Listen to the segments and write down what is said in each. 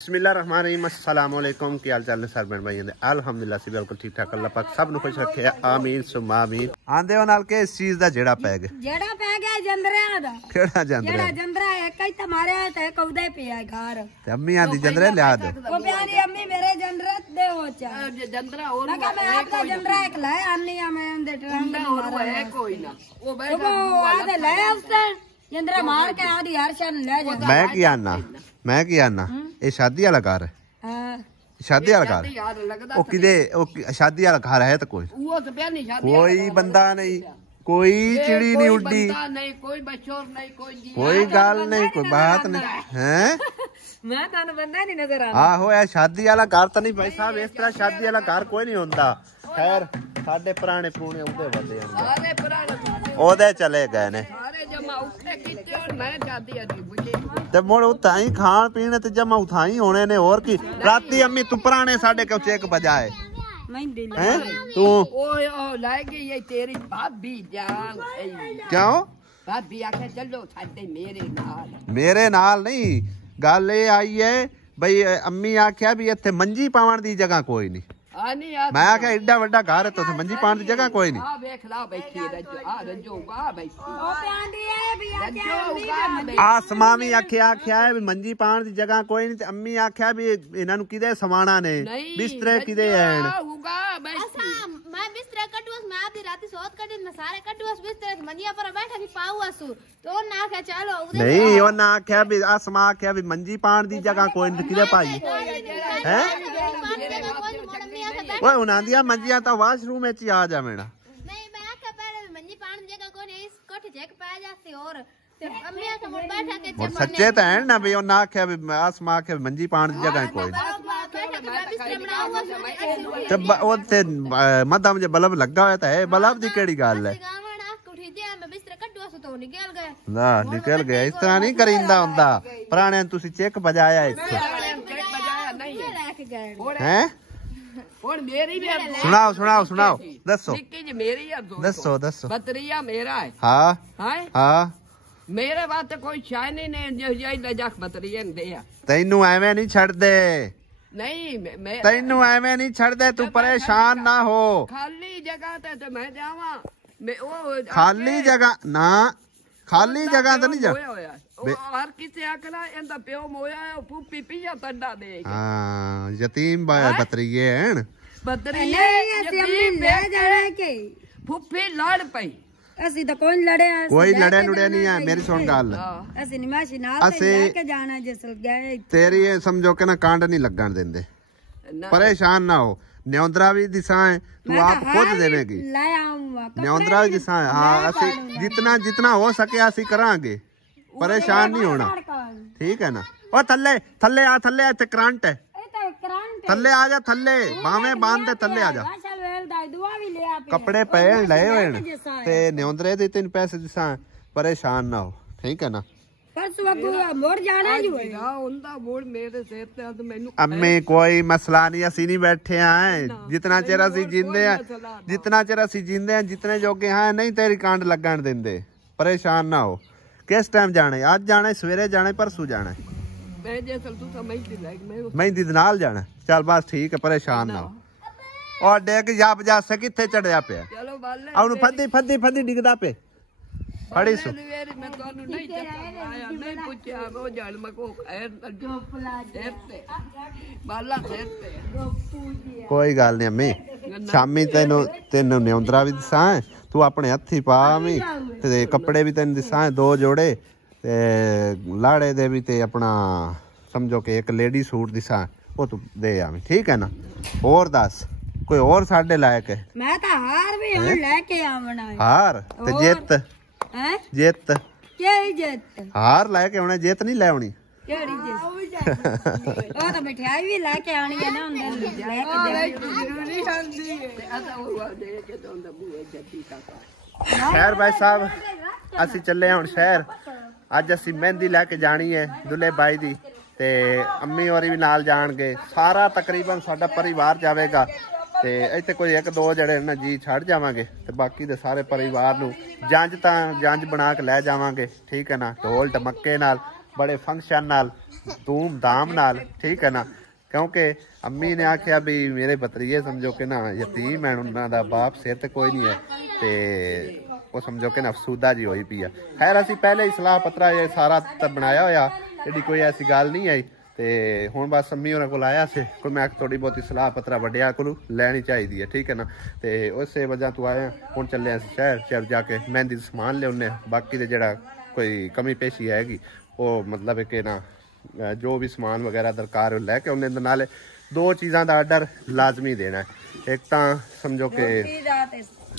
बिस्मिल्लाहिर्रहमानिर्रहीम अस्सलाम वालेकुम की हाल चाल ने सर बहन भाई अल्हम्दुलिल्लाह से बिल्कुल ठीक ठाक अल्लाह पाक सब नु खुश रखे आमीन सुम्मा आमीन आंदे हो नाल के इस चीज दा जेड़ा पैग जंदरिया दा केड़ा जंदरा जंदरा एक ही तुम्हारे ते कौदे पे है घर ते अम्मी आंदी जंदरे लिया दो वो प्यारी अम्मी मेरे जंदरा दे हो चा जंदरा और मैं आपका जंदरा एक ले आनी है मैं दे टरंगा और है कोई ना वो बैठा आदे ले उसने जंदरा मार के आधी हर्षन ले जा मैं की आना ये शादी वाला घर है शादी वाला घर ओ किदे ओ शादी वाला घर है तो कोई बंदा नहीं कोई चिड़ी नहीं उड्डी कोई बचोर नहीं कोई गाल नहीं कोई बात नहीं हैं मैं तानु बंदा नहीं नजर आ आहो यार शादी वाला घर तो नहीं भाई साहब इस तरह शादी वाला घर कोई नहीं होता खैर साडे पुराने पुराने उदे वदे सारे पुराने ओदे चले गए ने सारे जमा उठे किते और मैं शादी अजी बुझे ते मोड़ उताई खान पीने ते जमा उठाई होने ने और की राती अम्मी तू पुराने साडे क्यों चेक बजाए हैं तू ओ लाएगी ये तेरी भाभी जान क्यों भाभी आखे चलो साडे मेरे नाल नहीं गल ये आई है भाई अम्मी आख्या भी इत्थे मंजी पावन दी जगह कोई नहीं मैं आख्या एडा वड्डा घर है तो मंजी पावन दी जगह कोई नहीं देख ला बैठी रजो गा बैठी ओ प्यांदी है भी आख्या आसमां भी आख्या है भी मंजी पावन दी जगह कोई नहीं ते अम्मी आख्या भी इन्हां नु किदे समाना ने बिस्तरे किदे हैन मैं बिस्तर कटुस मैं आधी राती सोत कटे मैं सारे कटुस बिस्तर मंजिया पर बैठा भी पाऊसु तो ना के चलो नहीं ओ ना आख्या भी आसमां आख्या भी मंजी पावन दी जगह कोई नहीं किदे पाई हैं ओए उना दिया मंजिया तो वाशरूम में ही आ जा मेरा नहीं मैं आके पहले मंजी पावन दी जगह कोई इस कोठे चेक पा जाती और अम्मी आके मुड़ बैठा के और सच्चे तो है ना भी ओ ना आख्या भी आसमां आख्या मंजी पावन दी जगह कोई तब ओ ते मदा मुझे बल्ब लगा हुआ है बल्ब दी केड़ी गल है ना निकल गया इस तरह नहीं करींदा हुंदा पुराने तुसी चेक बजाया इत्थे हैं सुनाओ दसो दसो बतरिया मेरा है हाँ मेरे बात कोई शाय नहीं जो जाक बतरिया दे तैनू एवें नहीं छड़ दे नहीं मैं तैनू एवें नहीं छड़ दे तू परेशान ना हो खाली जगह ते मैं जावा खाली जगह ना खाली जगह तो नहीं जा हर किसी आखना इंदा प्यो मोया है फूफी पिया तंडा दे हां यतीम बतरिये हैं बतरिये यतीम ले जाने के फूफी लड़ पई ਅਸੀਂ ਤਾਂ ਕੋਈ ਲੜਿਆ ਨਹੀਂ ਹੈ ਮੇਰੀ ਸੁਣ ਗੱਲ ਅਸੀਂ ਨਿਮਾਸ਼ੀ ਨਾਲ ਲੈ ਕੇ ਜਾਣਾ ਜਿਸਲ ਗਏ ਤੇਰੀ ਇਹ ਸਮਝੋ ਕਿ ਨਾ ਕਾਂਡ ਨਹੀਂ ਲੱਗਣ ਦਿੰਦੇ ਪਰੇਸ਼ਾਨ ਨਾ ਹੋ ਨਿਉਂਦਰਾ ਵੀ ਦਿਸਾਂ ਹੈ ਤੂੰ ਆਪ ਖੁਦ ਦੇਵੇਂਗੀ ਲੈ ਆਉਂਗਾ ਨਿਉਂਦਰਾ ਵੀ ਦਿਸਾਂ ਹਾਂ ਅਸੀਂ ਜਿੰਨਾ ਹੋ ਸਕੇ ਅਸੀਂ ਕਰਾਂਗੇ ਪਰੇਸ਼ਾਨ ਨਹੀਂ ਹੋਣਾ ਠੀਕ ਹੈ ਨਾ ਉਹ ਥੱਲੇ ਆ ਇੱਥੇ ਕਰੰਟ ਹੈ ਥੱਲੇ ਆ ਜਾ ਥੱਲੇ ਬਾਵੇਂ ਬਾਂਧ ਦੇ ਥੱਲੇ ਆ ਜਾ कपड़े पे लए हुए ते न्योंदरे दे तीन पैसे दिसा परेशान ना हो ठीक है ना अम्मी कोई मसला नहीं असी नहीं बैठे हैं जितना चिर असी जींदे हैं जितने जोगे हैं नहीं तेरी कांड लगन देंदे परेशान ना हो किस टाइम जाना है आज जाना है सवेरे जाना है परसों जाना है मेहंदी नाल जाना चल बस ठीक है परेशान ना हो और डेग जाप जा से किथे चढ़या पे चलो बाले आउनु फद्दी डिगदा पे फड़ी सु मैं तोनु नहीं आया नहीं पूछया वो जान मको खैर देते बाला देते कोई गल नहीं अम्मी शामी तेनु न्योंदरा भी दिसां तू अपने हत्थी पा अम्मी ते कपड़े भी तेन दिसां दो जोड़े ते लाड़े दे भी ते अपना समझो कि एक लेडी सूट दिसां वो तू दे आमी ठीक है ना और दस कोई और साडे लायक है मैं तो हार भी हुन लेके आवना है हार ते जित हैं जित केड़ी जित हार लेके आउना जित नहीं ले आउनी केड़ी जित ओ तो मिठाई भी लेके आनी है ना अंदर लेके जरूरी होंदी है ऐसा हुआ दे के तो अंदर बुए जत्ती का खैर भाई साहब ਅਸੀਂ ਚੱਲੇ ਹੁਣ ਸ਼ਹਿਰ ਅੱਜ ਅਸੀਂ ਮਹਿੰਦੀ ਲੈ ਕੇ ਜਾਣੀ ਹੈ ਦੁੱਲੇ ਬਾਈ ਦੀ ਤੇ ਅੰਮੀ ਹੋਰੀ ਵੀ ਨਾਲ ਜਾਣਗੇ ਸਾਰਾ ਤਕਰੀਬਨ ਸਾਡਾ ਪਰਿਵਾਰ ਜਾਵੇਗਾ ਤੇ ਇੱਥੇ ਕੋਈ ਇੱਕ ਦੋ ਜਿਹੜੇ ਨਾ ਜੀ ਛੱਡ ਜਾਵਾਂਗੇ ਤੇ ਬਾਕੀ ਦੇ ਸਾਰੇ ਪਰਿਵਾਰ ਨੂੰ ਜੰਜ ਬਣਾ ਕੇ ਲੈ ਜਾਵਾਂਗੇ ਠੀਕ ਹੈ ਨਾ ਢੋਲ ਢਮੱਕੇ ਨਾਲ बड़े फंक्शन नाल धूम धाम नाल, ठीक है ना। क्योंकि अम्मी ने आख्या भी मेरे भतरीए समझो कि ना यतीम है, उन्होंने दा बाप सिर ते कोई नहीं है, ते वो समझो कि ना अफसूदा जी होई पी है। खैर असी पहले ही सलाह पत्रा ये सारा बनाया होया, जी कोई ऐसी गल नहीं आई। ते हुण बस अम्मी होरां कोल आया से, कोई मैं थोड़ी बहुती सलाह पत्रा वड्डियां कोलों लैनी चाहिदी है, ठीक है ना। ते उस वजह तू आए हुण चले असीं शहर जाके मेहंदी दा समान लियाउने, बाकी दे जेह्ड़ा कोई कमी पेशी हैगी वो मतलब कि ना जो भी समान वगैरह दरकार लैके आउने। नाले दो चीज़ां दा आर्डर लाजमी देना है, एक तां समझो कि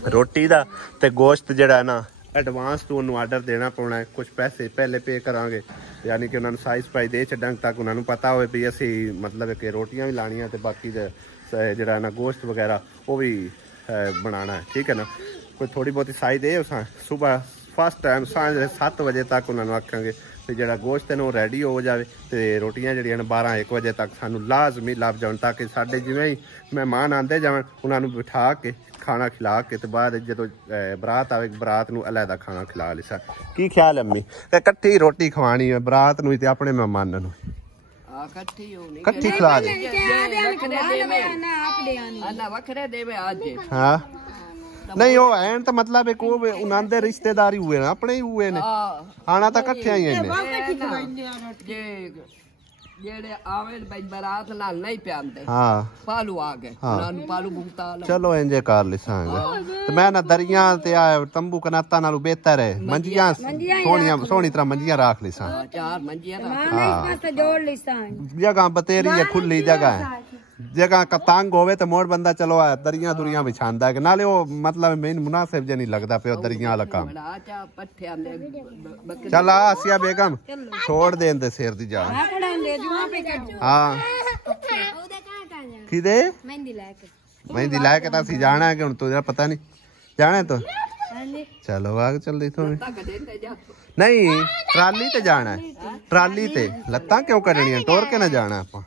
रोटी दा ते गोश्त जेह्ड़ा ना एडवांस तो उन्होंने आर्डर देना पौना है, कुछ पैसे पहले पे करांगे, यानी कि उन्होंने साइज पाई दे छड्डांगे ताकि उन्होंने पता हो भी असी मतलब कि रोटियां भी लानियां ते बाकी जेह्ड़ा ना गोश्त वगैरह वो भी बनाना है, ठीक है ना। कोई थोड़ी बहुती साइज दे उस सुबह फर्स्ट टाइम सांझ 7 बजे तक उन्होंने आखांगे तो जो गोश्त है वो रेडी हो जाए, तो रोटियां जड़ियां 12-1 बजे तक सानू लाजमी लभ जान, ताकि साढ़े जिवें ही मेहमान आते जान उन्होंने बिठा के खाना खिला के तो बाद जो बरात आवे बरात नूं अलहदा खाना खिला लिसा। की ख्याल है अम्मी? कट्ठी रोटी खवानी है बरात नूं ते अपने मेहमानां नूं कट्ठी खिला दे। हाँ नहीं वो एन तो मतलब एक उन्होंने रिश्तेदारी हुए ना अपने ही हुए ने, आना तो कट्ठे ही है। जेड़े आवे भाई बारात नाल नहीं प्यांदे, हां पालू आ गए, उन्हां पालू भुगता चलो इंजे कर लिसांगे। तो मैं ना दरियां ते आ तंबू कनाता नालों बेहतर है मंजियां सोहनी तरह मंजियां रख लिसां, 4 मंजियां पासे जोड़ लिसां। जगह बतेरी है, खुली जगह है, जगह तंग होवे तो मोड़ बंदा चलो दरियां दुरियां बिछांदा है, नाले वो मतलब मैनू मुनासिब जे नहीं लगदा पे दरियां वाला काम। चल आसिया बेगम छोड़ दें दे सिर दी जान। हाँ किदे मेहंदी लैके तो जाना है कि हुण तुझे पता नहीं जाना है तो चलो आगे चल दी थोड़ी नहीं ट्राली ते जाना है, ट्राली ते लत्तां क्यों कटनियां, टोर के ना जाना आपां।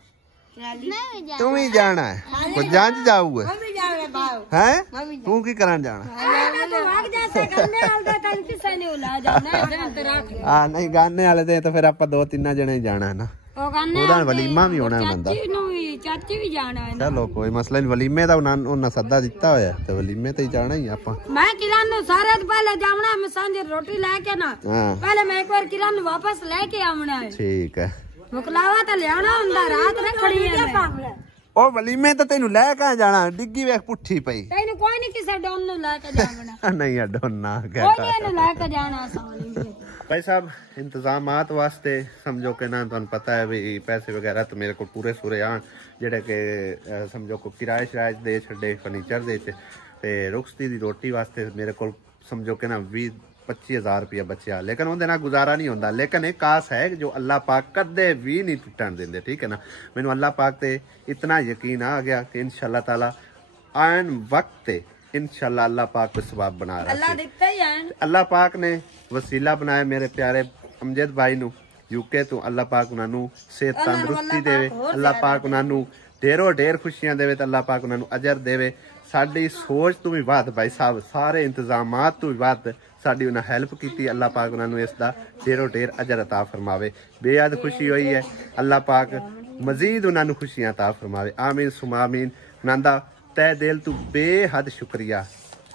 तुम ही जाना है कुछ जांच जाऊगा हैं तू की करन जाना? हाँ नहीं गाने वाले दे तो फिर आप 2-3 जने ही जाना है ना, ਉਹਦਾ ਵਲੀਮਾ ਵੀ ਹੋਣਾ ਬੰਦਾ, ਚਾਚੀ ਵੀ ਜਾਣਾ ਹੈ। ਚਲੋ ਕੋਈ ਮਸਲਾ ਨਹੀਂ, ਵਲੀਮੇ ਦਾ ਉਹਨਾਂ ਸੱਦਾ ਦਿੱਤਾ ਹੋਇਆ ਤੇ ਵਲੀਮੇ ਤੇ ਹੀ ਜਾਣਾ ਹੀ ਆਪਾਂ। ਮੈਂ ਕਿਰਨ ਨੂੰ ਸਾਰੇ ਤੋਂ ਪਹਿਲੇ ਜਾਵਣਾ, ਮੈਂ ਸਾਂਝੇ ਰੋਟੀ ਲੈ ਕੇ ਨਾ ਪਹਿਲੇ ਮੈਂ ਇੱਕ ਵਾਰ ਕਿਰਨ ਨੂੰ ਵਾਪਸ ਲੈ ਕੇ ਆਉਣਾ ਹੈ। ਠੀਕ ਹੈ ਮੁਕਲਾਵਾ ਤਾਂ ਲਿਆਉਣਾ ਹੁੰਦਾ, ਰਾਤ ਰੱਖਣੀ ਹੈ। ਉਹ ਵਲੀਮੇ ਤਾਂ ਤੈਨੂੰ ਲੈ ਕੇ ਜਾਣਾ, ਡਿੱਗੀ ਵੇਖ ਪੁੱਠੀ ਪਈ, ਤੈਨੂੰ ਕੋਈ ਨਹੀਂ ਕਿਸੇ ਡੋਨ ਨੂੰ ਲੈ ਕੇ ਜਾਵਣਾ ਨਹੀਂ ਆ ਡੋਨਾ ਕੋਈ ਨਹੀਂ ਲੈ ਕੇ ਜਾਣਾ ਸਾਲੀ। भाई साहब इंतजामात वास्ते समझो कि ना तुहानू पता है भी पैसे वगैरह तो मेरे को पूरे सूरे आन, जेड़े कि समझो को किराए शराए दे छड़े फर्नीचर दे ते रुखसती दी रोटी वास्ते मेरे को समझो कि ना 20-25 हज़ार रुपया बचिया, लेकिन उहदे नाल गुजारा नहीं होंदा। लेकिन एक आस है जो अल्लाह पाक कदे भी नहीं टुटन देंदे, ठीक है ना। मैनू अल्लाह पाक ते इतना यकीन आ गया कि इंशाअल्लाह ताला आन वक्त इंशाअल्लाह अल्लाह पाक को सवाब बना रहा है। अल्लाह पाक ने वसीला बनाया मेरे प्यारे अमजद भाई नू यूके तो, अल्लाह पाक उन्होंने सेहत तंदुरुस्ती देवे, अल्लाह पाक उन्होंने ढेरों ढेर खुशियां देवे, तो अल्लाह पाक उन्होंने अजर देवे। साडी सोच तो भी वध भाई साहब, सारे इंतजामात तो भी वध साडी उन्हें हेल्प की, अल्लाह पाक उन्होंने इसका ढेरों ढेर अजर अता फरमावे। बेहद खुशी हुई है, अल्लाह पाक मजीद उन्होंने खुशियां अता फरमावे। आमीन सुमा आमीन। नंदा तय दिल तू बेहद शुक्रिया,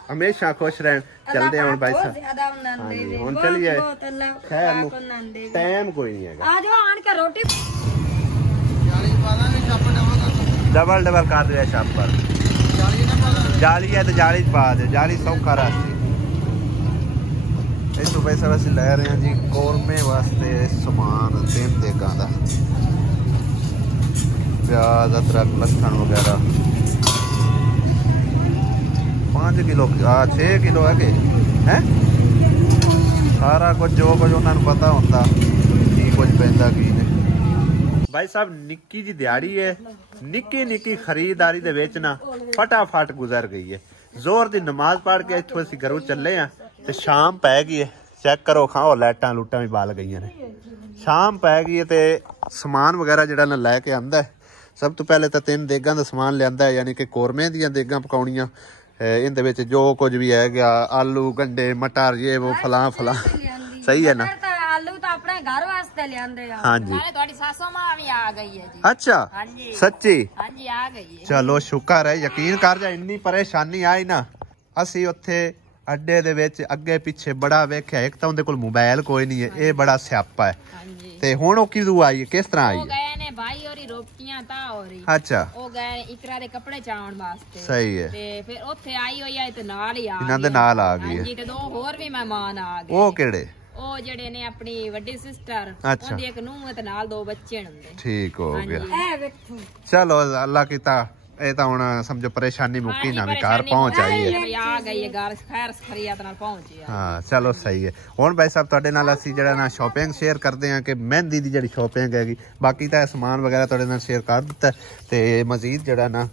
हमेशा खुश रहन। चलते हैं भाई साहब, हुन चलिए खैर टाइम कोई नहीं है, आ जाओ आन के रोटी डबल डबल कर दिया छाप पर, जाली है तो जाली पा दे, जाली सौखा रास्ते। इस तो पैसा वैसे ले रहे हैं जी कोरमे वास्ते समान 3 देगां दा, प्याज अदरक लहसुन वगैरह 5 किलो 6 किलो है सारा कुछ जो कुछ उन्होंने पता होता की कुछ पैदा की ने। भाई साहब निक्की जी दिहाड़ी है, निक्की निक्की खरीदारी दे विच ना फटाफट गुजर गई है। जोर दी नमाज पढ़ के इत्थों असीं घरों चले हैं ते शाम पै गई है। चेक करो खाओ लाइटां लूटां भी बाल गई ने, शाम पै गई है ते समान वगैरह जिहड़ा ना लैके आंदा है। सब तो पहले तो 3 देगां दा समान लियांदा है, यानी कि कोरमे दियां देगां पकाउणियां। इहदे विच जो कुछ भी है गया आलू गंढे मटर ये वो फलां सही है ना। आलू तो अपना मैं घर वास्ते लियांदे आ। हाँ जी नाले ਤੁਹਾਡੀ ਸਾਸੋ ਮਾਂ ਵੀ ਆ ਗਈ ਹੈ ਜੀ। अच्छा ਹਾਂਜੀ सच्ची ਹਾਂਜੀ ਆ ਗਈ ਹੈ। ਚਲੋ ਸ਼ੁਕਰ ਹੈ ਯਕੀਨ ਕਰ ਜਾ ਇੰਨੀ ਪਰੇਸ਼ਾਨੀ ਆਈ ਨਾ ਅਸੀਂ ਉੱਥੇ ਅੱਡੇ ਦੇ ਵਿੱਚ ਅੱਗੇ ਪਿੱਛੇ ਬੜਾ ਵੇਖਿਆ ਇੱਕ ਤਾਂ ਉਹਦੇ ਕੋਲ ਮੋਬਾਈਲ ਕੋਈ ਨਹੀਂ ਹੈ ਇਹ ਬੜਾ ਸਿਆਪਾ ਹੈ ਹਾਂਜੀ ਤੇ ਹੁਣ ਉਹ ਕਿਦੋਂ ਆਈ ਹੈ ਕਿਸ ਤਰ੍ਹਾਂ ਆਈ ਉਹ ਹੈ ਗਏ ਨੇ ਭਾਈ ਹੋਰੀ ਰੋਟੀਆਂ ਤਾਂ ਹੋਰੀ ਅੱਛਾ ਉਹ ਗਏ ਇਕਰਾ ਦੇ ਕੱਪੜੇ ਚਾਉਣ ਵਾਸਤੇ ਸਹੀ ਹੈ ਤੇ ਫਿਰ ਉੱਥੇ ਆਈ ਹੋਈ ਆ ਤੇ ਨਾਲ ਹੀ ਆ ਇਹਨਾਂ ਦੇ ਗਈ। ਨਾਲ ਆ ਗਈ ਹੈ ਹਾਂਜੀ ਤੇ ਦੋ ਹੋਰ ਵੀ ਮਹਿਮਾਨ ਆ ਗਏ। ਉਹ ਕਿਹੜੇ ਉਹ ਜਿਹੜੇ ਨੇ ਆਪਣੀ ਵੱਡੀ ਸਿਸਟਰ ਅੱਛਾ। ਉਹਦੀ ਇੱਕ ਨੂੰਹ ਤੇ ਨਾਲ ਦੋ ਬੱਚੇ ਹੁੰਦੇ। ਠੀਕ ਹੋ ਗਿਆ ए वेखो ਚਲੋ ਅੱਲਾ ਕੀਤਾ ਇਹ ਤਾਂ ਹੁਣ ਸਮਝੋ ਪਰੇਸ਼ਾਨੀ ਮੁੱਕੀ ਨਾ ਵੀ ਘਰ ਪਹੁੰਚ ਆਈ ਹੈ ਆ ਗਈ ਹੈ ਘਰ ਖੈਰ ਖਰੀਅਤ ਨਾਲ ਪਹੁੰਚੀ ਆ। ਹਾਂ ਚਲੋ ਸਹੀ ਹੈ ਹੁਣ ਭਾਈ ਸਾਹਿਬ ਤੁਹਾਡੇ ਨਾਲ ਅਸੀਂ ਜਿਹੜਾ ਨਾ ਸ਼ਾਪਿੰਗ ਸ਼ੇਅਰ ਕਰਦੇ ਹਾਂ ਕਿ ਮਹਿੰਦੀ ਦੀ ਜਿਹੜੀ ਸ਼ਾਪਿੰਗ ਹੈਗੀ ਬਾਕੀ ਤਾਂ ਇਹ ਸਮਾਨ ਵਗੈਰਾ ਤੁਹਾਡੇ ਨਾਲ ਸ਼ੇਅਰ ਕਰ ਦਿੱਤਾ ਤੇ ਮਜ਼ੀਦ ਜਿਹੜਾ ਨਾ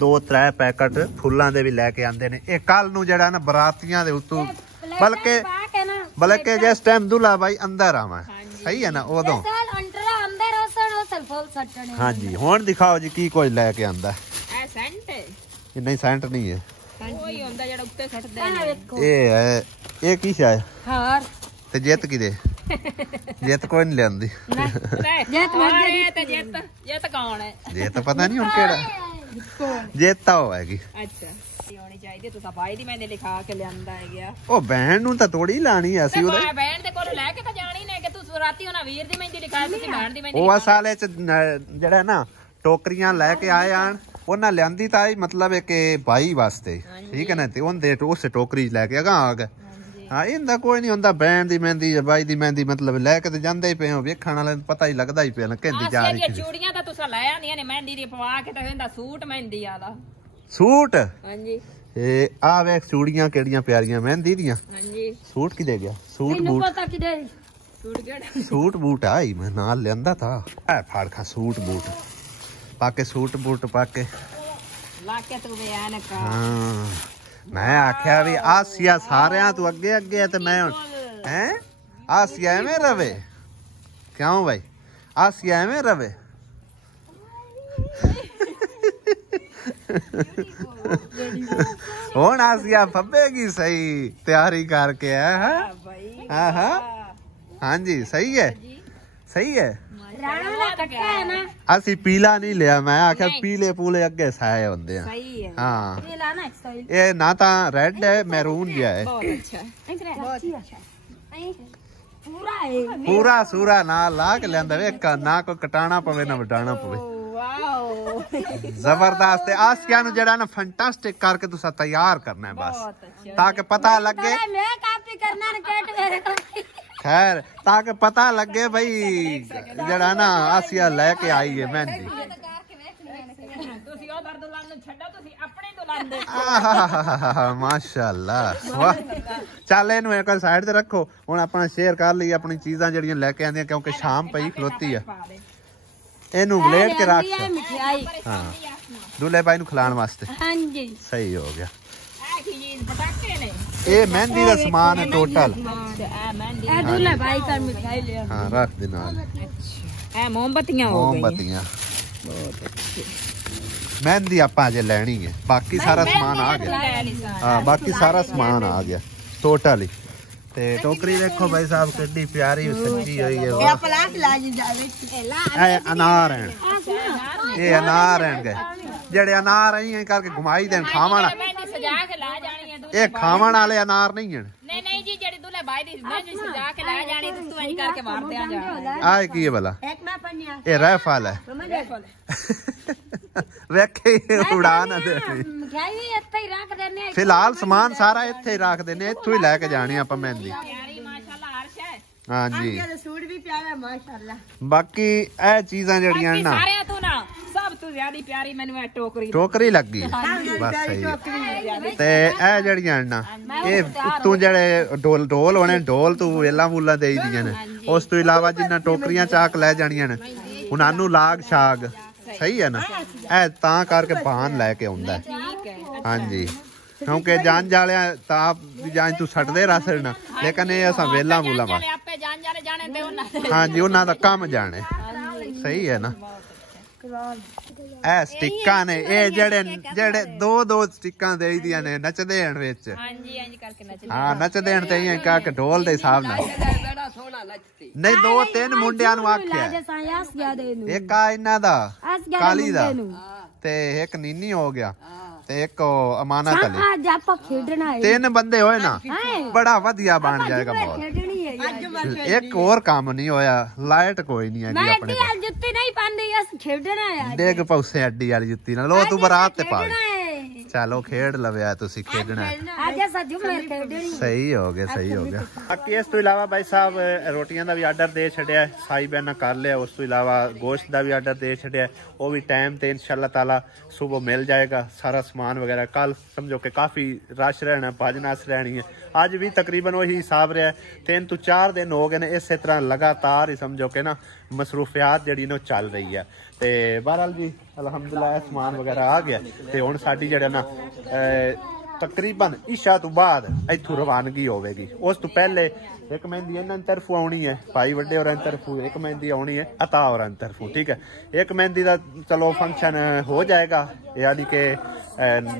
2-3 ਪੈਕਟ ਫੁੱਲਾਂ ਦੇ ਵੀ ਲੈ ਕੇ ਆਂਦੇ ਨੇ ਇਹ ਕੱਲ ਨੂੰ ਜਿਹੜਾ ਨਾ ਬਰਾਤੀਆਂ ਦੇ ਉੱਤੋਂ ਬਲਕਿ ਜਿਸ ਟਾਈਮ ਦੁल्हा ਭਾਈ ਅੰਦਰ ਆਵਾਂ ਸਹੀ ਹੈ ਨਾ ਉਦੋਂ साल अंडरा अंदर ओसन ओसन फुल सटने। ਹਾਂਜੀ ਹੁਣ ਦਿਖਾਓ ਜੀ ਕੀ ਕੁਝ ਲੈ ਕੇ ਆਂਦਾ ਇਹ ਸੈਂਟ ਇਹ ਨਹੀਂ ਸੈਂਟ ਨਹੀਂ ਹੈ ਕੋਈ ਹੁੰਦਾ ਜਿਹੜਾ ਉੱਤੇ ਛੱਡਦੇ ए ਨੇ। वेखो ਇਹ ਹੈ ਇਹ ਕੀ ਸ਼ਾਇ हार ਤੇ ਜਿੱਤ ਕਿਦੇ ਜਿੱਤ ਕੋਈ ਨਹੀਂ ਲਿਆਂਦੀ ਜਿੱਤ ਮਰ ਤੇ ਜਿੱਤ ਕੌਣ ਹੈ? ਜੇ ਤਾਂ ਪਤਾ ਨਹੀਂ ਹੁਣ ਕਿਹੜਾ ਜਿੱਤ ਤਾਂ ਉਹ ਹੈਗੀ ਅੱਛਾ ਹੋਣੀ ਚਾਹੀਦੀ ਤੁਸੀਂ ਭਾਈ ਦੀ ਮੈਨੇ ਲਿਖਾ ਕੇ ਲਿਆਂਦਾ ਹੈ ਗਿਆ। ਉਹ ਬਹਿਣ ਨੂੰ ਤਾਂ ਥੋੜੀ ਲਾਣੀ ਆ ਅਸੀਂ ਉਹਦੇ ਬਹਿਣ ਦੇ ਕੋਲ ਲੈ ਕੇ ਤਾਂ ਜਾਣੀ ਨੇ ਕਿ ਤੂੰ ਰਾਤੀ ਉਹਨਾਂ ਵੀਰ ਦੀ ਮਹਿੰਦੀ ਲਿਖਾਈ ਤੁਸੀਂ ਭੈਣ ਦੀ ਮਹਿੰਦੀ ਉਹ ਸਾਲੇ ਚ ਜਿਹੜਾ ਨਾ ਟੋਕਰੀਆਂ ਲੈ ਕੇ ਆਏ ਆਣ ਉਹਨਾਂ ਲਿਆਂਦੀ ਤਾਂ ਹੀ ਮਤਲਬ ਹੈ ਕਿ ਭਾਈ ਵਾਸਤੇ ਠੀਕ ਹੈ ਨਾ ਤੇ ਉਹਦੇ ਉਸ ਟੋਕਰੀ ਲੈ ਕੇ ਅਗਾ ਆ ਗਏ ਹਾਂ ਇਹਦਾ ਕੋਈ ਨਹੀਂ ਹੁੰਦਾ ਬਹਿਣ ਦੀ ਮਹਿੰਦੀ ਜਾਂ ਬਾਈ ਦੀ ਮਹਿੰਦੀ ਮਤਲਬ ਲੈ ਕੇ ਤੇ ਜਾਂਦੇ ਹੀ ਪਏ ਹੋ ਵੇਖਣ ਵਾਲੇ ਨੂੰ ਪਤਾ ਹੀ ਲੱਗਦਾ ਹੀ ਪਿਆ ਨਾ ਕਹਿੰਦੀ ਜਾ ਰਹੀ ਆਹ ਚੂੜੀਆਂ ਤਾਂ ਤੁਸੀਂ ਲੈ ਆਂਦੀਆਂ ਨੇ ਮਹਿੰਦੀ ਦੀ ਪਵਾ ਕੇ ਤਾਂ ਕਹਿੰਦਾ ਸੂਟ ਮਹਿੰਦੀ ਵਾਲਾ ਸੂਟ ਹਾਂਜੀ ਇਹ ਆ ਵੇਖ ਚੂੜੀਆਂ ਕਿਹੜੀਆਂ ਪਿਆਰੀਆਂ ਮਹਿੰਦੀ ਦੀਆਂ ਹਾਂਜੀ ਸੂਟ ਕੀ ਦੇ ਗਿਆ ਸੂਟ ਬੂਟ पता कि दे ਸੂਟ ਕਿਹੜਾ ਸੂਟ ਬੂਟ ਆਈ ਮੈਂ ਨਾਲ ਲਿਆਂਦਾ ਤਾ ਐ ਫਾੜ ਖਾ ਸੂਟ ਬੂਟ ਪਾ ਕੇ ਸੂਟ ਬੂਟ ਪਾ ਕੇ ਲਾ ਕੇ ਤੂੰ ਬਿਆਨ ਕਰ। ਹਾਂ ਮੈਂ ਆਖਿਆ ਵੀ ਆਸੀਆ ਸਾਰਿਆਂ ਤੋਂ ਅੱਗੇ ਅੱਗੇ ਹੈ ਤੇ ਮੈਂ ਹੁਣ ਹੈ ਆਸੀਆ ਐਵੇਂ ਰਵੇ ਕਿਉਂ ਭਾਈ ਆਸੀਆ ਐਵੇਂ ਰਵੇ ਹੁਣ ਆਸੀਆ ਫੱਬੇਗੀ ਸਹੀ ਤਿਆਰੀ ਕਰਕੇ ਹੈ ਹਾਂ ਹਾਂ ਹਾਂਜੀ ਸਹੀ ਹੈ ਸਹੀ ਹੈ राणा ने कट्टा है ना ਅਸੀਂ ਪੀਲਾ ਨਹੀਂ ਲਿਆ ਮੈਂ ਆਖਿਆ ਪੀਲੇ ਪੂਲੇ ਅੱਗੇ ਸਾਏ ਹੁੰਦੇ ਆ ਸਹੀ ਹੈ ਹਾਂ ये लाना एक स्टाइल ਇਹ ਨਾ ਤਾਂ ਰੈੱਡ ਹੈ ਮੈਰੂਨ ਜਿਹਾ ਹੈ ਬਹੁਤ ਅੱਛਾ बहुत अच्छा पूरा है ਪੂਰਾ ਸੂਰਾ ਨਾਲ ਲਾ ਕੇ ਲੈਂਦਾ ਵੇਖ ਨਾ ਕੋਈ ਕਟਾਣਾ ਪਵੇ ਨਾ ਵਟਾਣਾ ਪਵੇ ਵਾਓ ਜ਼ਬਰਦਸਤ ਹੈ ਆਸੀਆ ਨੂੰ ਜਿਹੜਾ ਨਾ ਫੈਂਟਾਸਟਿਕ ਕਰਕੇ ਤੁਸੀਂ ਤਿਆਰ ਕਰਨਾ ਹੈ ਬਸ ਤਾਂ ਕਿ ਪਤਾ ਲੱਗੇ मैं कापी करना रिकॉर्ड मेरे को ਖੈਰ ਤਾਂ ਕਿ ਪਤਾ ਲੱਗੇ ਬਈ ਜਿਹੜਾ ਨਾ ਆਸੀਆ ਲੈ ਕੇ ਆਈ ਹੈ ਮਹਿੰਦੀ ਤੁਸੀਂ ਉਹ ਦਰ ਦੁਲਹਨ ਨੂੰ ਛੱਡੋ ਤੁਸੀਂ ਆਪਣੇ ਦੁਲਹਨ ਦੇ ਆਹਾਹਾਹਾ ਮਾਸ਼ਾਅੱਲਾ ਵਾਹ ਚੱਲ ਇਹਨੂੰ ਇੱਕ ਸਾਈਡ ਤੇ ਰੱਖੋ ਹੁਣ ਆਪਣਾ ਸ਼ੇਅਰ ਕਰ ਲਈ ਆਪਣੀ ਚੀਜ਼ਾਂ ਜਿਹੜੀਆਂ ਲੈ ਕੇ ਆਂਦੀਆਂ ਕਿਉਂਕਿ ਸ਼ਾਮ ਪਈ ਖਲੋਤੀ ਆ ਇਹਨੂੰ ਬਲੇਡ ਕੇ ਰੱਖ मिठाई ਹਾਂ ਦੁੱਲੇ ਭਾਈ ਨੂੰ ਖਿਲਾਉਣ ਵਾਸਤੇ हाँ जी ਸਹੀ ਹੋ ਗਿਆ ਇਹ ਕੀ ਚੀਜ਼ ਪਟਾਕੇ ਨੇ ਇਹ ਮਹਿੰਦੀ ਦਾ ਸਮਾਨ ਹੈ ਟੋਟਲ ਇਹ ਮਹਿੰਦੀ ए दूल्हा भाई का मिठाई ले ਹਾਂ ਰੱਖ ਦੇ ਨਾਲ ਇਹ ਮੋਮਬਤੀਆਂ ਹੋ ਗਈਆਂ ਮੋਮਬਤੀਆਂ ਮਹਿੰਦੀ ਆਪਾਂ ਅਜੇ ਲੈਣੀ ਹੈ ਬਾਕੀ ਸਾਰਾ ਸਮਾਨ ਆ ਗਿਆ ਹਾਂ ਬਾਕੀ ਸਾਰਾ ਸਮਾਨ ਆ ਗਿਆ ਟੋਟਲ ਹੀ ਤੇ ਟੋਕਰੀ ਦੇਖੋ ਭਾਈ ਸਾਹਿਬ ਕਿੰਨੀ ਪਿਆਰੀ ਸੱਜੀ ਹੋਈ ਹੈ ਵਾਹ। पलाक लाजी जावे ਇਹ ਅਨਾਰ ਹੈ ਇਹ ਅਨਾਰ ਹੈ ਜਿਹੜੇ ਅਨਾਰ ਐਂ ਕਰਕੇ ਘੁਮਾਈ ਦੇਣ ਖਾਵਣ ਮਹਿੰਦੀ ਸਜਾ ਕੇ ਲਾ ਜਾਣੀ ਹੈ ਇਹ ਖਾਵਣ ਵਾਲੇ ਅਨਾਰ ਨਹੀਂ ਹਨ ਨਹੀਂ ਜੀ ਜਿਹੜੀ ਦੁल्हे भाई ਦੀ ਮਹਿੰਦੀ ਸਜਾ ਕੇ ਲਾ ਜਾਣੀ ਤੇ ਤੂੰ ਇੰਜ ਕਰਕੇ ਮਾਰਦੇ ਆ ਜਾ ਆਹ ਕੀ ਹੈ ਭਲਾ एक मैं पन्या ਇਹ ਰੈਫਲ ਹੈ ਵੇਖੇ ਉਡਾ ਨਾ ਦੇ मिठाई भी ਇੱਥੇ ਹੀ ਰੱਖ ਦਿੰਨੇ ਫਿਲਹਾਲ ਸਮਾਨ ਸਾਰਾ ਇੱਥੇ ਹੀ ਰੱਖ ਦਿੰਨੇ ਇੱਥੋਂ ਹੀ ਲੈ ਕੇ ਜਾਣੀ ਆਪਾਂ ਮਹਿੰਦੀ ਪਿਆਰੀ ਮਾਸ਼ਾਅੱਲਾ ਹਰਸ਼ ਹੈ ਹਾਂਜੀ सूट भी प्यारा है माशाल्लाह ਬਾਕੀ ਇਹ ਚੀਜ਼ਾਂ ਜਿਹੜੀਆਂ ਨਾ ਸਾਰਿਆਂ ਤੋਂ ਨਾ ਸਭ ਤੋਂ ਜ਼ਿਆਦਾ ਪਿਆਰੀ ਮੈਨੂੰ ਇਹ ਟੋਕਰੀ ਟੋਕਰੀ ਲੱਗੀ ਬਸ ਸਹੀ ਹੈ। ਤੇ ਇਹ ਜਿਹੜੀਆਂ ਨਾ ਇਹ ਉੱਤੋਂ ਜਿਹੜੇ ਢੋਲ ਹੋਣੇ ਢੋਲ ਤੂੰ ਵੇਲਾ ਮੂਲਾ ਦੇਈ ਦੀਆਂ ਨੇ ਉਸ ਤੋਂ ਇਲਾਵਾ ਜਿੰਨਾ ਟੋਕਰੀਆਂ ਚਾਕ ਲੈ ਜਾਣੀਆਂ ਨੇ ਉਹਨਾਂ ਨੂੰ ਲਾਗ ਛਾਗ ਸਹੀ ਹੈ ਨਾ ਇਹ ਤਾਂ ਕਰਕੇ ਬਾਣ ਲੈ ਕੇ ਆਉਂਦਾ ਠੀਕ ਹੈ ਹਾਂਜੀ ਕਿਉਂਕਿ ਜਾਨ ਜਾਲਿਆ ਤਾਂ ਜਾਨ ਤੂੰ ਛੱਡਦੇ ਰਸ ਨਾ ਲੇਕਿਨ ਇਹ ਅਸਾਂ ਵੇਲਾ ਮੂਲਾ ਵਾ ਆਪੇ ਜਾਣੇ ਤੇ ਉਹਨਾਂ ਹਾਂਜੀ ਉਹਨਾਂ ਦਾ ਕੰਮ ਜਾਣੇ ਸਹੀ ਹੈ ਨਾ ਇਹ ਸਟਿੱਕਾਂ ਨੇ ਇਹ ਜਿਹੜੇ ਦੋ ਸਟਿੱਕਾਂ ਦੇਈਦੀਆਂ ਨੇ ਨੱਚਦੇ ਹਨ ਵਿੱਚ ਹਾਂਜੀ ਇੰਜ ਕਰਕੇ ਨੱਚ ਹਾਂ ਨੱਚਦੇ ਹਨ ਤੇ ਇਹ ਕਾ ਕੇ ਢੋਲ ਦੇ ਹਿਸਾਬ ਨਾਲ ਬੜਾ ਸੋਹਣਾ ਨਹੀਂ 2-3 ਮੁੰਡਿਆਂ ਨੂੰ ਆਖਿਆ ਜੇ ਸਾਇਸ ਗਿਆ ਦੇ ਨੂੰ ਇੱਕ ਆ ਇਹਨਾਂ ਦਾ ਅਸ ਗਿਆ ਕਾਲੀ ਦਾ ਨੂੰ ਤੇ ਇੱਕ ਨੀਨੀ ਹੋ ਗਿਆ ਤੇ ਇੱਕ ਉਹ ਅਮਾਨਤ ਅਲੀ ਅੱਜ ਆਪਾਂ ਖੇਡਣਾ ਹੈ 3 ਬੰਦੇ ਹੋਏ ਨਾ ਬੜਾ ਵਧੀਆ ਬਣ ਜਾਏਗਾ ਮਾਹੌਲ ਖੇਡਣੀ ਹੈ ਇੱਕ ਹੋਰ ਕੰਮ ਨਹੀਂ ਹੋਇਆ ਲਾਈਟ ਕੋਈ ਨਹੀਂ ਹੈਗੀ ਮੈਂ ਆਪਣੇ ਅੱਡੀ ਜੁੱਤੀ ਨਹੀਂ ਪਾਉਂਦੀ ਅਸ ਖੇਡਣਾ ਹੈ ਡੇਗ ਪੌਸੇ ਅੱਡੀ ਵਾਲੀ ਜੁੱਤੀ ਨਾਲ ਲੋ ਤੂੰ ਬਰਾਤ ਤੇ ਪਾ ਖੇਡਣਾ ਹੈ ਚਲੋ ਖੇਡ ਲਵਿਆ ਤੁਸੀਂ ਖੇਡਣਾ ਅੱਜ ਅਸਾਂ ਮੈਂ ਖੇਡਣੀ ਸਹੀ ਹੋ ਗਿਆ ਸਹੀ ਹੋ ਗਿਆ ਬਾਕੀ ਇਸ ਤੋਂ ਇਲਾਵਾ ਭਾਈ ਸਾਹਿਬ ਰੋਟੀਆਂ ਦਾ ਵੀ ਆਰਡਰ ਦੇ ਛੱਡਿਆ ਸਾਈ ਬੈਨਾ ਕਰ ਲਿਆ ਉਸ ਤੋਂ ਇਲਾਵਾ ਗੋਸ਼ਤ ਦਾ ਵੀ ਆਰਡਰ ਦੇ ਛੱਡਿਆ ਉਹ ਵੀ ਟਾਈਮ ਤੇ ਇਨਸ਼ਾਅੱਲਾ ਤਾਲਾ ਸੁਬਹ ਮਿਲ ਜਾਏਗਾ ਸਾਰਾ ਸਮਾਨ ਵਗੈरह ਕੱਲ ਸਮਝੋ ਕਿ ਕਾਫੀ ਰਸ਼ ਰਹਿਣਾ ਭਜਨਾਸ ਰਹਿਣੀ ਹੈ ਅੱਜ ਵੀ ਤਕਰੀਬਨ ਉਹੀ ਹਿਸਾਬ ਰਿਹਾ 3 ਤੋਂ 4 ਦਿਨ ਹੋ ਗਏ ਨੇ ਇਸੇ ਤਰ੍ਹਾਂ ਲਗਾਤਾਰ ਹੀ ਸਮਝੋ ਕਿ ਨਾ ਮਸਰੂਫੀਅਤ ਜਿਹੜੀ ਨੇ ਚੱਲ ਰਹੀ ਹੈ ਤੇ ਬਹਰਹਾਲ ਜੀ ਅਲਹਮਦੁਲਿਲਾ ਸਮਾਨ ਵਗੈरह ਆ ਗਿਆ ਤੇ ਹੁਣ ਸਾਡੀ ਜਿਹੜਾ ਨਾ ਤਕਰੀਬਨ ਇਸ਼ਾ ਤੋਂ ਬਾਅਦ ਇੱਥੋਂ ਰਵਾਨਗੀ ਹੋਵੇਗੀ ਉਸ ਤੋਂ ਪਹਿਲੇ ਇੱਕ ਮਹਿੰਦੀ ਇਹਨਾਂ ਦੀ ਤਰਫੋਂ ਆਉਣੀ ਹੈ ਭਾਈ ਵੱਡੇ ਹੋਰਾਂ ਦੀ ਤਰਫੋਂ ਇੱਕ ਮਹਿੰਦੀ ਆਉਣੀ ਹੈ ਅਤਾ ਹੋਰਾਂ ਦੀ ਤਰਫੋਂ ਠੀਕ ਹੈ ਇੱਕ ਮਹਿੰਦੀ ਦਾ ਚਲੋ ਫੰਕਸ਼ਨ ਹੋ ਜਾਏਗਾ ਯਾਨੀ ਕਿ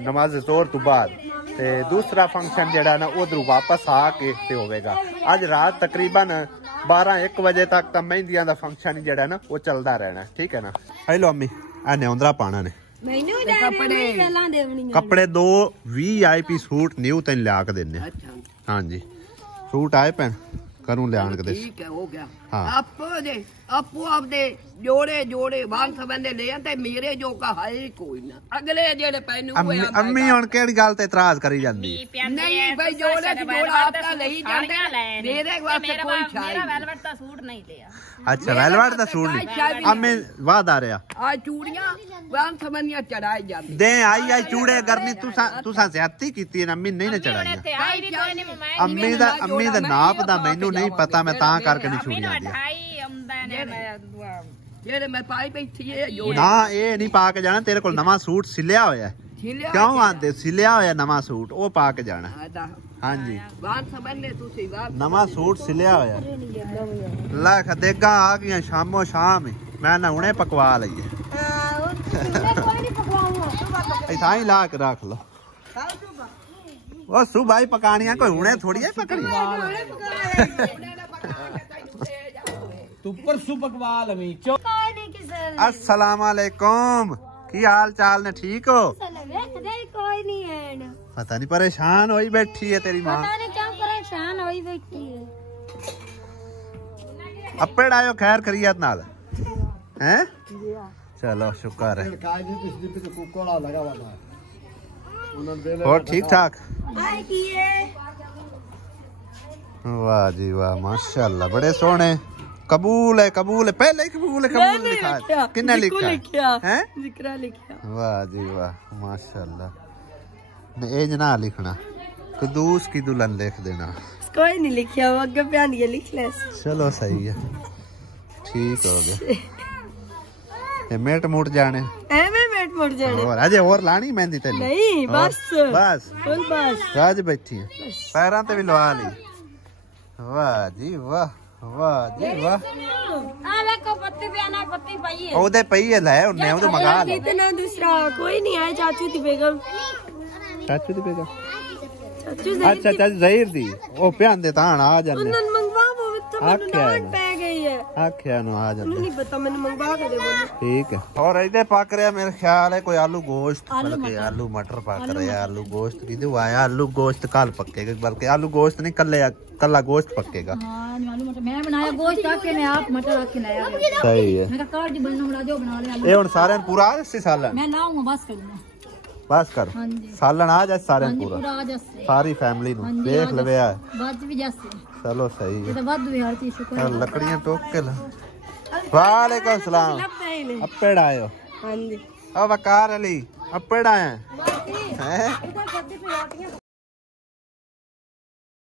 ਨਮਾਜ਼ ਜ਼ੋਰ ਤੋਂ ਬਾਅਦ ਤੇ ਦੂਸਰਾ ਫੰਕਸ਼ਨ ਜਿਹੜਾ ਨਾ ਉਧਰੋਂ ਵਾਪਸ ਆ ਕੇ ਤੇ ਹੋਵੇਗਾ ਅੱਜ ਰਾਤ ਤਕਰੀਬਨ 12-1 ਵਜੇ ਤੱਕ ਤਾਂ ਮਹਿੰਦੀਆਂ ਦਾ ਫੰਕਸ਼ਨ ਜਿਹੜਾ ਨਾ ਉਹ ਚੱਲਦਾ ਰਹਿਣਾ ਠੀਕ ਹੈ ਨਾ ਹੈਲੋ ਅੰਮੀ ਆ ਨਿਉਂਦਰਾ ਪਾਣਾ ਨੇ ਮੈਨੂੰ ਕੱਪੜੇ ਪਹਿਲਾਂ ਦੇਵਣੀ ਕੱਪੜੇ 2 VIP ਸੂਟ ਨਿਊ ਤੈਨੂੰ ਲਿਆ ਕੇ ਦਿੰਨੇ ਹਾਂਜੀ ਸੂਟ ਆਏ ਪੈਣ ਕਰੂੰ ਲਿਆਣ ਕੇ ਦੇ ठीक है हो गया हाँ। आपो आपदे जोड़े जोड़े बांध बंदे ले आते मेरे जो का है ही कोई ना अगले जेड़े पहने हुए ਅੰਮੀ ਹੁਣ ਕਿਹੜੀ ਗੱਲ ਤੇ ਇਤਰਾਜ਼ ਕਰੀ ਜਾਂਦੀ नहीं भाई जोड़े से जोड़ा आपका नहीं जाते मेरे वास्ते कोई चाहिए वेलवेट ਦਾ ਸੂਟ ਨਹੀਂ ਲਿਆ ਅੱਛਾ ਵੈਲਵਟ ਦਾ ਸੂਟ ਨਹੀਂ ਅੰਮੀ ਵਾਦ ਆ ਰਿਹਾ आज चूड़ियां बांध बंदियां चढ़ाई जाती ਦੇ ਆਈ ਚੂੜੇ ਕਰਨੀ ਤੁਸਾਂ ਜ਼ਿਆਦਤੀ ਕੀਤੀ ਹੈ ਨਾ ਅੰਮੀ ਨਹੀਂ ਨਾ ਚੜਾਈਆਂ ਤੇ ਆਈ ਵੀ ਕੋਈ ਨਹੀਂ ਮੈਂ ਅੰਮੀ ਦਾ ਨਾਪ ਦਾ ਮੈਨੂੰ ਨਹੀਂ ਪਤਾ ਮੈਂ ਤਾਂ ਕਰਕੇ ਨਹੀਂ ਛੂੜੀਆਂ ਦੀਆਂ ਢਾਈ ਆਉਂਦਾ ਨੇ ਮੈਂ जेड़े मैं पाई बैठी है जोड़े ਨਾ ਇਹ ਨਹੀਂ ਪਾ ਕੇ ਜਾਣਾ ਤੇਰੇ ਕੋਲ ਨਵਾਂ ਸੂਟ ਸਿਲਿਆ ਹੋਇਆ ਹੈ छिले ਕਿਉਂ ਆਂਦੇ ਸਿਲਿਆ ਹੋਇਆ ਨਵਾਂ ਸੂਟ ਉਹ ਪਾ ਕੇ ਜਾਣਾ आदा ਹਾਂਜੀ बांध बंदे तुसी बांध ਨਵਾਂ ਸੂਟ ਸਿਲਿਆ ਹੋਇਆ ਲੱਖ ਦੇਗਾ ਆ ਗਈਆਂ ਸ਼ਾਮੋ ਸ਼ਾਮ ਹੀ ਮੈਂ ਨਾ ਹੁਣੇ ਪਕਵਾ ਲਈਏ ਕੋਈ ਨਹੀਂ ਪਕਵਾਉਂਗਾ ਇਥਾਂ ਹੀ ਲਾ ਕੇ ਰੱਖ ਲਓ ਉਹ ਸੁਬਾਹ ਹੀ ਪਕਾਣੀਆਂ ਕੋਈ ਹੁਣੇ ਥੋੜੀ ਹੈ ਪਕਣੀ ਤੂੰ ਪਰਸੂ ਪਕਵਾ ਲਵੀਂ ਕੋਈ ਨਹੀਂ ਕਿਸੇ अस्सलाम वालेकुम की हाल चाल ने ठीक हो ਵੇਖਦੇ ਕੋਈ ਨਹੀਂ ਹੈ पता नहीं परेशान होई बैठी है तेरी माँ ਪਤਾ ਨਹੀਂ ਕਿਉਂ ਪਰੇਸ਼ਾਨ ਹੋਈ ਬੈਠੀ ਹੈ अप्पड़ आयो खैर खरियत नाल हैं चलो शुक्र है और ठीक ठाक ਆਈ ਕੀ ਹੈ वाह जी वाह माशाल्लाह बड़े सोहने कबूल है पहले ही कबूल लिखा है किन्ने लिखा है ਜ਼ਿਕਰਾ ਲਿਖਿਆ वाह जी वाह माशाल्लाह ने एज ना लिखना कदूस की दुल्हन लिख देना ਕੋਈ ਨਹੀਂ ਲਿਖਿਆ ਉਹ ਅੱਗੇ ਭੈਣ ਕੇ ਲਿਖ ਲੈ चलो सही है ठीक हो गया ये मेट मुट जाने ਐਵੇਂ ਮੇਟ ਮੁੜ ਜਾਣੇ और अजय और लानी मेहंदी तेन ਨਹੀਂ ਬਸ बस ਫੁੱਲ बस राज बैठी है पैरों ते भी लवा ली वाह जी वाह जी वाह ਆ ਵੇਖੋ ਪੱਤੀ ਪਿਆਣਾ ਪੱਤੀ ਪਈ ਹੈ ਉਹਦੇ ਪਈ ਹੈ ਲੈ ਉਹਨੇ ਉਹਦੇ ਮੰਗਾ ਲੈ ਇਤਨਾ ਦੂਸਰਾ ਕੋਈ ਨਹੀਂ ਆਇਆ ਚਾਚੂ ਦੀ ਬੇਗਮ ਚਾਚੂ ਦੀ ਬੇਗਾ ਚਾਚੂ ਅੱਛਾ ਚਾਚਾ ਜ਼ਹੀਰ ਦੀ ਉਹ ਪਿਆਂਦੇ ਤਾਂ ਆ ਜਾਂਦੇ ਉਹਨਾਂ ਨੂੰ ਮੰਗਵਾ ਬੋਵੇ ਤਾਂ ਮੈਨੂੰ ਆਖਿਆ ਡਾਂਟ ਪੈ ਗਈ ਹੈ ਆਖਿਆ ਨੂੰ ਆ ਜਾਂਦੇ ਨਹੀਂ ਪਤਾ ਮੈਨੂੰ ਮੰਗਵਾ ਕੇ ਦੇ ਬੋਲ ठीक है और ਇਹਦੇ ਪੱਕ ਰਿਹਾ ਮੇਰੇ ਖਿਆਲ ਹੈ ਕੋਈ ਆਲੂ ਗੋਸ਼ਤ ਬਲਕਿ ਆਲੂ ਮਟਰ ਪੱਕ ਰਿਹਾ ਆਲੂ ਗੋਸ਼ਤ ਕਿਦੇ ਆਇਆ ਆਲੂ ਗੋਸ਼ਤ ਕੱਲ ਪੱਕੇਗਾ ਬਲਕਿ ਆਲੂ ਗੋਸ਼ਤ ਨਹੀਂ ਕੱਲਾ ਗੋਸ਼ਤ ਪੱਕੇਗਾ हाँ आलू मटर मैं बनाया गोश्त आके मैं आप मटर आके लाया सही है मैं कहा कार जी बनना बना जो बना ले आलू ਇਹ ਹੁਣ ਸਾਰਿਆਂ ਨੂੰ ਪੂਰਾ ਆ ਜੱਸੀ ਸਾਲਣ मैं लाऊंगा बस करूंगा ਬਸ ਕਰ हाँ जी ਸਾਲਣ ਆ ਜਾ ਸਾਰਿਆਂ हाँ ਨੂੰ जी ਪੂਰਾ पूरा आ जैसे ਸਾਰੀ ਫੈਮਿਲੀ हाँ ਨੂੰ जी, ਦੇਖ आ ਲਵੇ ਆ जैसे। बात भी जैसे चलो सही ये है तो बात भी हर चीज से कोई लकड़ियां टोक के ला वालेकुम सलाम अप्पेड़ आयो हाँ जी अब वकार अली अप्पेड़ आए हैं इधर गद्दे पे रोटियां